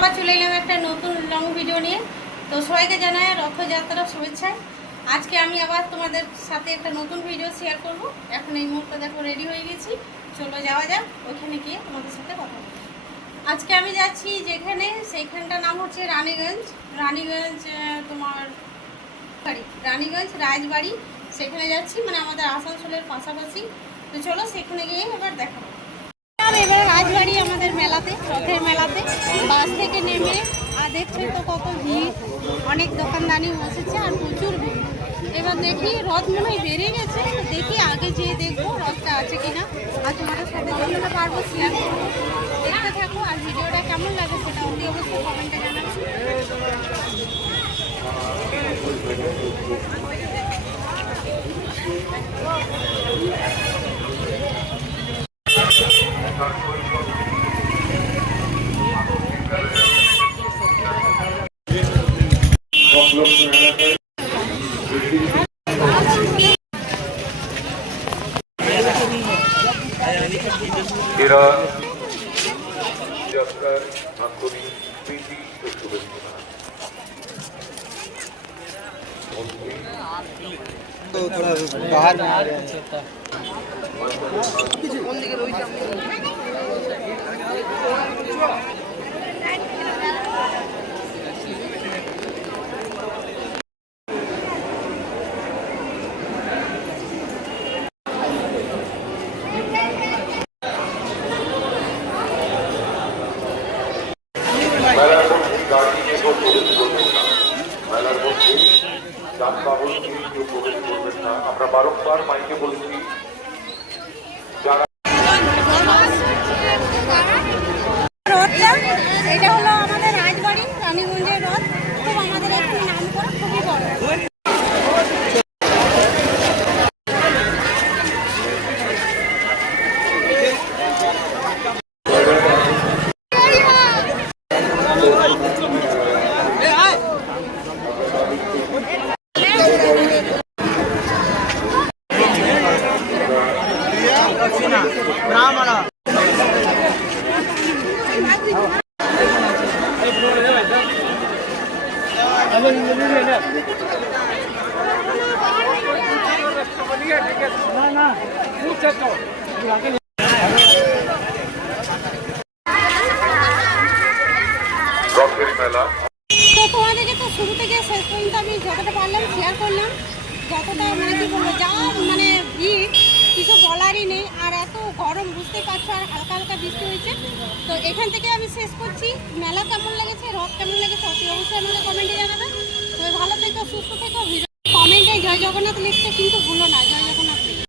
আবার চলে এলাম একটা নতুন লং ভিডিও নিয়ে। তো সবাইকে জানাই রথযাত্রার শুভেচ্ছা। আজকে আমি আবার তোমাদের সাথে একটা নতুন ভিডিও শেয়ার করব। এখন এই মুহূর্তে দেখো রেডি হয়ে গেছি, চলো যাওয়া যাক ওইখানে গিয়ে তোমাদের সাথে কথা বলবো। আজকে আমি যাচ্ছি যেখানে, সেইখানটার নাম হচ্ছে রানীগঞ্জ। রানীগঞ্জ তোমার রানীগঞ্জ রাজবাড়ি, সেখানে যাচ্ছি, মানে আমাদের আসানসোলের পাশাপাশি। তো চলো সেখানে গিয়ে এবার দেখাবো। এবার রাজবাড়ি আমাদের মেলাতে, রথের মেলাতে বাস থেকে নেমে আর দেখছি তো কত ভিড়, অনেক দোকানদানি বসেছে আর প্রচুর ভিড়। এবার দেখি রথ মনে হয় বেরিয়ে গেছে, দেখি আগে যেয়ে দেখবো রথটা আছে কিনা, আর তোমাদের সাথে যতটা পারবো শেয়ার করবো। দেখতে থাকো, আর ভিডিওটা কেমন লাগে সেটা অতি অবশ্যই কমেন্টে জানাচ্ছি। এরা যাত্রার আন্তরিক প্রীতি ও শুভেচ্ছা। बाहर में आ रहे हैं মেলার মধ্যে গাড়ি নিয়ে কেউ প্রবেশ করবেন না, মেলার মধ্যে যানবাহন নিয়ে কেউ প্রবেশ করবেন না। আমরা বারংবার মাইকে বলছি, যারা এটা হলো আমাদের রাজবাড়ি রানীগঞ্জের রথ, খুব আমাদের এখানে নাম করা খুবই বড়। রথের মেলা তো তোমাদেরকে তো শুরু থেকে শেষ পর্যন্ত আমি যতটা পারলাম শেয়ার করলাম, যতটা মানে কি বলবো, যা মানে ভিড় কিছু বলারই নেই। আর এত গরম বুঝতে পারছো, আর হালকা হালকা বৃষ্টি হয়েছে। তো এখান থেকে আমি শেষ করছি। মেলা কেমন লেগেছে, রথ কেমন লেগেছে অতি অবশ্যই আমাকে কমেন্টে জানাবে। তবে ভালো থেকো, সুস্থ থেকো। কমেন্টে জয় জগন্নাথ লিখতে কিন্তু ভুলো না। জয় জগন্নাথ।